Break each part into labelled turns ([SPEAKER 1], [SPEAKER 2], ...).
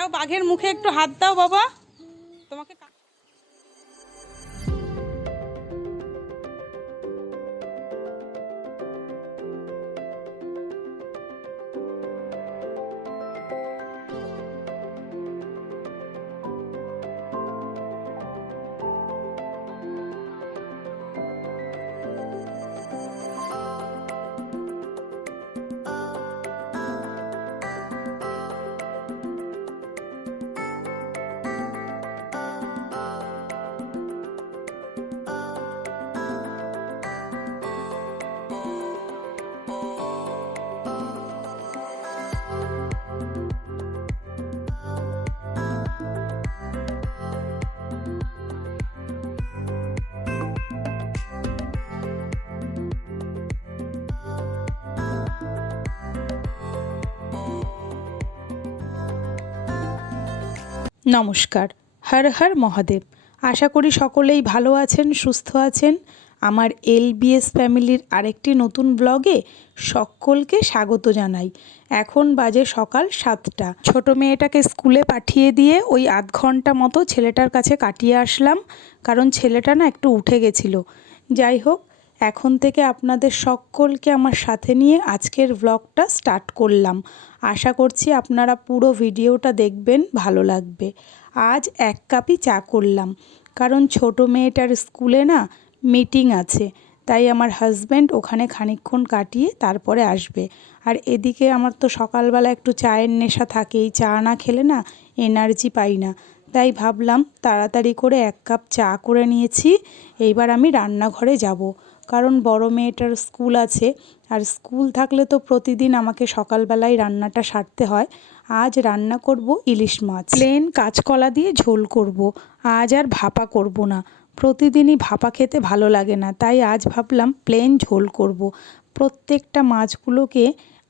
[SPEAKER 1] যাও বাঘের মুখে একটু হাত দাও বাবা। তোমাকে নমস্কার। হর হর মহাদেব। আশা করি সকলেই ভালো আছেন, সুস্থ আছেন। আমার এলবিএস ফ্যামিলির আরেকটি নতুন ব্লগে সকলকে স্বাগত জানাই। এখন বাজে সকাল সাতটা। ছোট মেয়েটাকে স্কুলে পাঠিয়ে দিয়ে ওই আধ ঘণ্টা মতো ছেলেটার কাছে কাটিয়ে আসলাম। কারণ ছেলেটা না একটু উঠে গেছিল। যাই হোক এখন থেকে আপনাদের সকলকে আমার সাথে নিয়ে আজকের ব্লগটা স্টার্ট করলাম। আশা করছি আপনারা পুরো ভিডিওটা দেখবেন, ভালো লাগবে। আজ এক কাপই চা করলাম। কারণ ছোট মেয়েটার স্কুলে না মিটিং আছে, তাই আমার হাজব্যান্ড ওখানে খানিকক্ষণ কাটিয়ে তারপরে আসবে। আর এদিকে আমার তো সকালবেলা একটু চায়ের নেশা থাকেই, চা না খেলে না এনার্জি পাই না। তাই ভাবলাম তাড়াতাড়ি করে এক কাপ চা করে নিয়েছি, এইবার আমি রান্নাঘরে যাব। কারণ বড় মেয়েটার স্কুল আছে। আর স্কুল থাকলে তো প্রতিদিন আমাকে সকালবেলায় রান্নাটা সারতে হয়। আজ রান্না করব ইলিশ মাছ। প্লেন কাঁচকলা দিয়ে ঝোল করব। আজ আর ভাপা করব না। প্রতিদিনই ভাপা খেতে ভালো লাগে না, তাই আজ ভাবলাম প্লেন ঝোল করব। প্রত্যেকটা মাছগুলোকে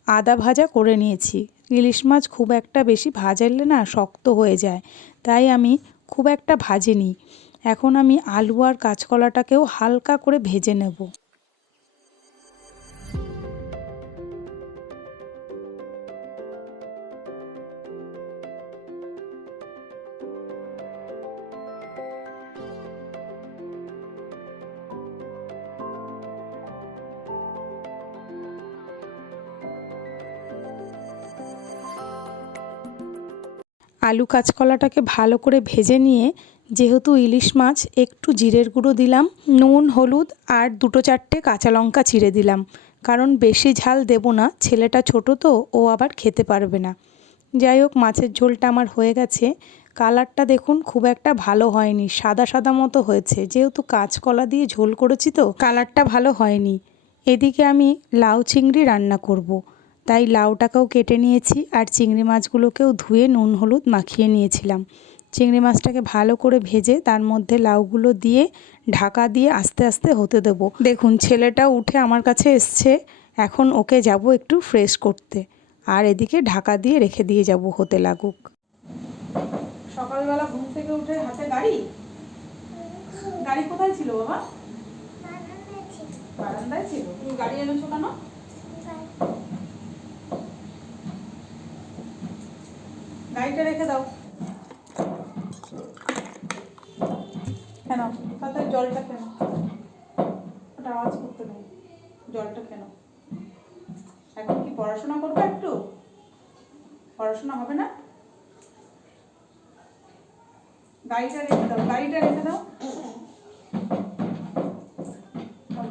[SPEAKER 1] আদা ভাজা করে নিয়েছি। ইলিশ মাছ খুব একটা বেশি ভাজালে না শক্ত হয়ে যায়, তাই আমি খুব একটা ভাজিনি। এখন আমি আলু আর কাঁচকলাটাকেও হালকা করে ভেজে নেব। আলু কাঁচকলাটাকে ভালো করে ভেজে নিয়ে যেহেতু ইলিশ মাছ, একটু জিরের গুঁড়ো দিলাম, নুন, হলুদ আর দুটো চারটে কাঁচা লঙ্কা চিড়ে দিলাম। কারণ বেশি ঝাল দেব না, ছেলেটা ছোট তো, ও আবার খেতে পারবে না। যাই হোক, মাছের ঝোলটা আমার হয়ে গেছে। কালারটা দেখুন, খুব একটা ভালো হয়নি, সাদা সাদা মতো হয়েছে। যেহেতু কাঁচকলা দিয়ে ঝোল করেছি তো, কালারটা ভালো হয়নি। এদিকে আমি লাউ চিংড়ি রান্না করব। তাই লাউটাকেও কেটে নিয়েছি আর চিংড়ি মাছগুলোকেও ধুয়ে নুন, হলুদ মাখিয়ে নিয়েছিলাম। চিংড়ি মাছটাকে ভালো করে ভেজে তার মধ্যে লাউগুলো দিয়ে ঢাকা দিয়ে আস্তে আস্তে হতে দেবো। দেখুন, ছেলেটা উঠে আমার কাছে এসছে। এখন ওকে যাব একটু ফ্রেশ করতে। আর এদিকে ঢাকা দিয়ে রেখে দিয়ে যাব হতে লাগুক। সকালবেলা ঘুম থেকে উঠে হাতে গাড়ি? গাড়ি কোথায় ছিল বাবা? বারান্দায় ছিল। তুমি গাড়ি এনেছো কেন? গাড়িটা রেখে দাও। একটু? পড়াশোনা হবে না? গাড়িটা রেখে দাও গাড়িটা রেখে দাও।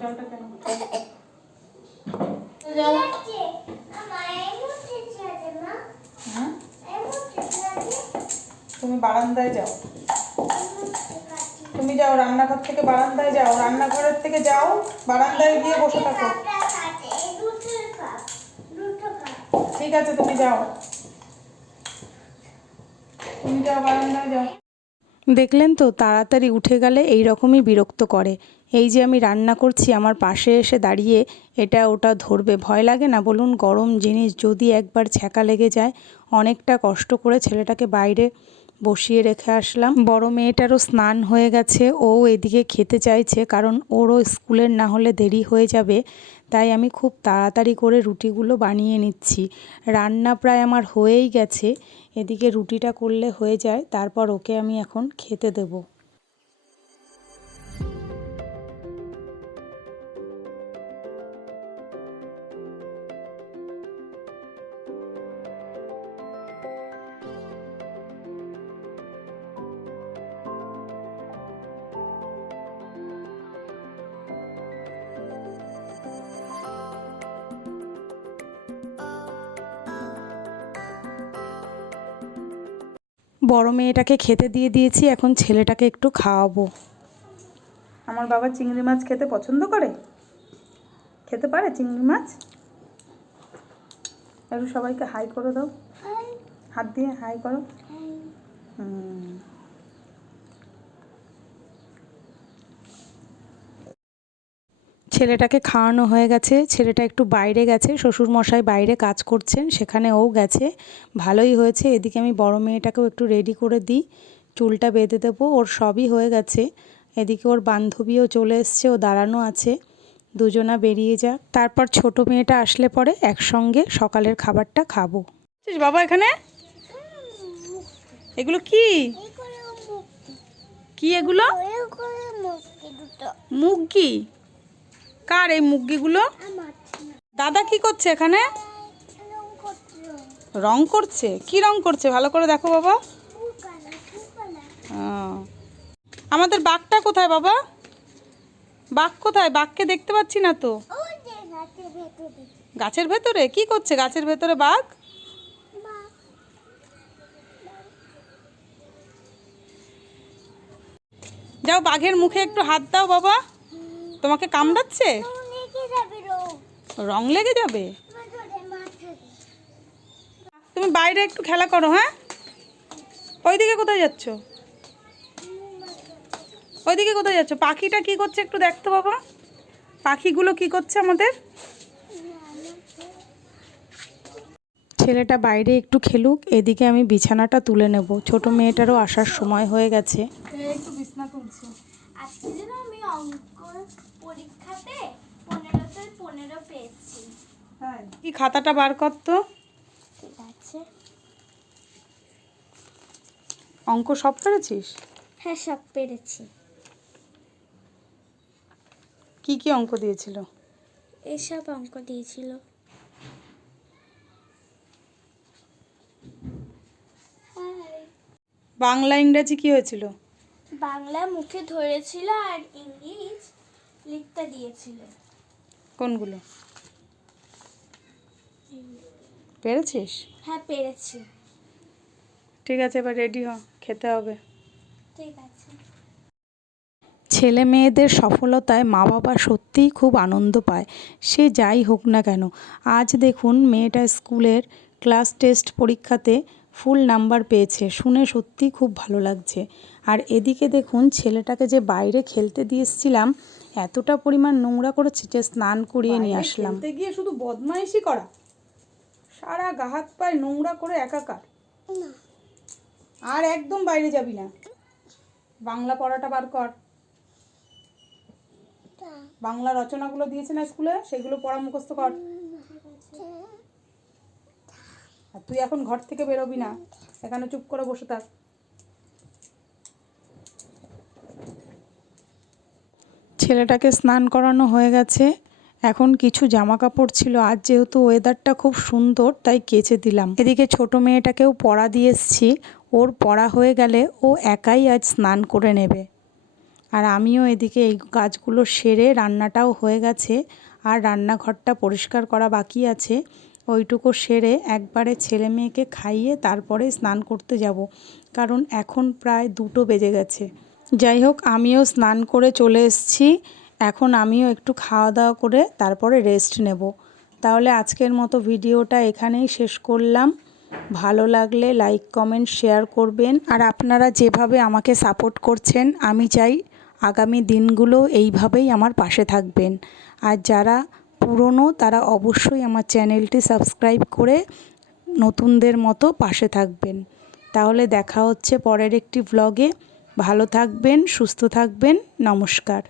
[SPEAKER 1] জলটা কেন? হ্যাঁ? তুমি বারান্দায় যাও। তুমি যাও রান্নাঘর থেকে বারান্দায় যাও। রান্নাঘরের থেকে যাও বারান্দায় গিয়ে বসে থাকো। ঠিক আছে, তুমি যাও। তুমি যাও, বারান্দায় যাও। দেখলেন তো, তাড়াতাড়ি উঠে গেলে এই রকমই বিরক্ত করে। এই যে আমি রান্না করছি, আমার পাশে এসে দাঁড়িয়ে এটা ওটা ধরবে, ভয় লাগে না? বলুন, গরম জিনিস যদি একবার ছ্যাঁকা লেগে যায়, অনেকটা কষ্ট করে ছেলেটাকে বাইরে বসিয়ে রেখে আসলাম। বড় মেয়েটারও স্নান হয়ে গেছে, ও এদিকে খেতে চাইছে কারণ ওরও স্কুলের না হলে দেরি হয়ে যাবে, তাই আমি খুব তাড়াতাড়ি করে রুটিগুলো বানিয়ে নিচ্ছি। রান্না প্রায় আমার হয়েই গেছে, এদিকে রুটিটা করলে হয়ে যায়, তারপর ওকে আমি এখন খেতে দেবো। বড় মেয়েটাকে খেতে দিয়ে দিয়েছি এখন ছেলেটাকে একটু খাওয়াবো। আমার বাবা চিংড়ি মাছ খেতে পছন্দ করে? খেতে পারে চিংড়ি মাছ? একটু সবাইকে হাই করে দাও। হাত দিয়ে হাই করো। হুম। ছেলেটাকে খাওয়ানো হয়ে গেছে। ছেলেটা একটু বাইরে গেছে। শ্বশুর মশাই বাইরে কাজ করছেন। সেখানে ও গেছে। ভালোই হয়েছে। এদিকে আমি বড় মেয়েটাকেও একটু রেডি করে দিই। চুলটা বেঁধে দেবো। ওর সবই হয়ে গেছে। এদিকে ওর বান্ধবীও চলে এসছে। ও দাঁড়ানো আছে। দুজনা বেরিয়ে যাক। তারপর ছোট মেয়েটা আসলে পরে একসঙ্গে সকালের খাবারটা খাব। বাবা এখানে? এগুলো কি? কি এগুলো? মুগি কার এই মুগিগুলো দাদা কি করছে এখানে? রং করছে? কি রং করছে? ভালো করে দেখো বাবা। ও। আমাদের বাঘটা কোথায় বাবা? বাঘ কোথায়? বাঘকে দেখতে পাচ্ছি না তো। গাছের ভেতরে? কি করছে গাছের ভেতরে বাঘ? যাও বাঘের মুখে একটু হাত দাও বাবা। তোমাকে কামড়াচ্ছে? রং লেগে যাবে? তুমি বাইরে একটু খেলা করো হ্যাঁ? ওইদিকে কোথায় যাচ্ছ? ওইদিকে কোথায় যাচ্ছ? পাখিটা কি করছে একটু দেখতো বাবা। পাখিগুলো কি করছে আমাদের? ছেলেটা বাইরে একটু খেলুক, এদিকে আমি বিছানাটা তুলে নেব। ছোট মেয়েটারও আসার সময় হয়ে গেছে। একটু বিছানা
[SPEAKER 2] আজকে যেন আমি অঙ্ক পরীক্ষাতে পনেরোতে পনেরো পেয়েছি
[SPEAKER 1] কি খাতাটা বার কর তো।
[SPEAKER 2] ঠিক আছে।
[SPEAKER 1] অঙ্ক সব পেরেছিস?
[SPEAKER 2] হ্যাঁ সব পেরেছি।
[SPEAKER 1] কি কি অঙ্ক দিয়েছিল?
[SPEAKER 2] এসব অঙ্ক দিয়েছিল।
[SPEAKER 1] বাংলা ইংরাজি কি হয়েছিল?
[SPEAKER 2] বাংলা মুখে ধরেছিল আর ইংলিশ লিখতে দিয়েছিল।
[SPEAKER 1] কোনগুলো? পেরেছিস?
[SPEAKER 2] হ্যাঁ পেরেছি।
[SPEAKER 1] ঠিক আছে এবার রেডি হ খেতে হবে।
[SPEAKER 2] ঠিক আছে।
[SPEAKER 1] ছেলে মেয়েদের সফলতায় মা বাবা সত্যিই খুব আনন্দ পায় সে যাই হোক না কেন। আজ দেখুন মেয়েটা স্কুলের ক্লাস টেস্ট পরীক্ষাতে ফুল নাম্বার পেয়েছে শুনে সত্যি খুব ভালো লাগছে। আর এদিকে দেখুন ছেলেটাকে যে বাইরে খেলতে দিয়ে এসেছিলাম এতটা পরিমাণ নোংরা করেছে যে স্নান করিয়ে নিয়ে আসলাম। গিয়ে শুধু বদমাইশি করা। সারা গা হাত পায়ে নোংরা করে একাকার। আর একদম বাইরে যাবি না। বাংলা পড়াটা বার কর। বাংলা রচনাগুলো দিয়েছে না স্কুলে? সেগুলো পড়া মুখস্থ কর। আর তুই এখন ঘর থেকে বেরোবি না। এখানে চুপ করে বসে থাক। ছেলেটাকে স্নান করানো হয়ে গেছে। এখন কিছু জামা কাপড় ছিল। আজ যেহেতু ওয়েদারটা খুব সুন্দর, তাই কেচে দিলাম। এদিকে ছোট মেয়েটাকেও পড়া দিয়ে এসছি। ওর পড়া হয়ে গেলে ও একাই আজ স্নান করে নেবে। আর আমিও এদিকে এই কাজগুলো সেরে রান্নাটাও হয়ে গেছে। আর রান্নাঘরটা পরিষ্কার করা বাকি আছে। ওইটুকু সেরে একবারে ছেলে মেয়েকে খাইয়ে তারপরে স্নান করতে যাব। কারণ এখন প্রায় দুটো বেজে গেছে। যাই হোক, আমিও স্নান করে চলে এসেছি। এখন আমিও একটু খাওয়া দাওয়া করে তারপরে রেস্ট নেব। তাহলে আজকের মতো ভিডিওটা এখানেই শেষ করলাম। ভালো লাগলে লাইক কমেন্ট শেয়ার করবেন। আর আপনারা যেভাবে আমাকে সাপোর্ট করছেন, আমি চাই আগামী দিনগুলো এইভাবেই আমার পাশে থাকবেন। আর যারা পুরনো, তারা অবশ্যই আমার চ্যানেলটি সাবস্ক্রাইব করে নতুনদের মতো পাশে থাকবেন। তাহলে দেখা হচ্ছে পরের একটি ব্লগে ভালো থাকবেন, সুস্থ থাকবেন। নমস্কার।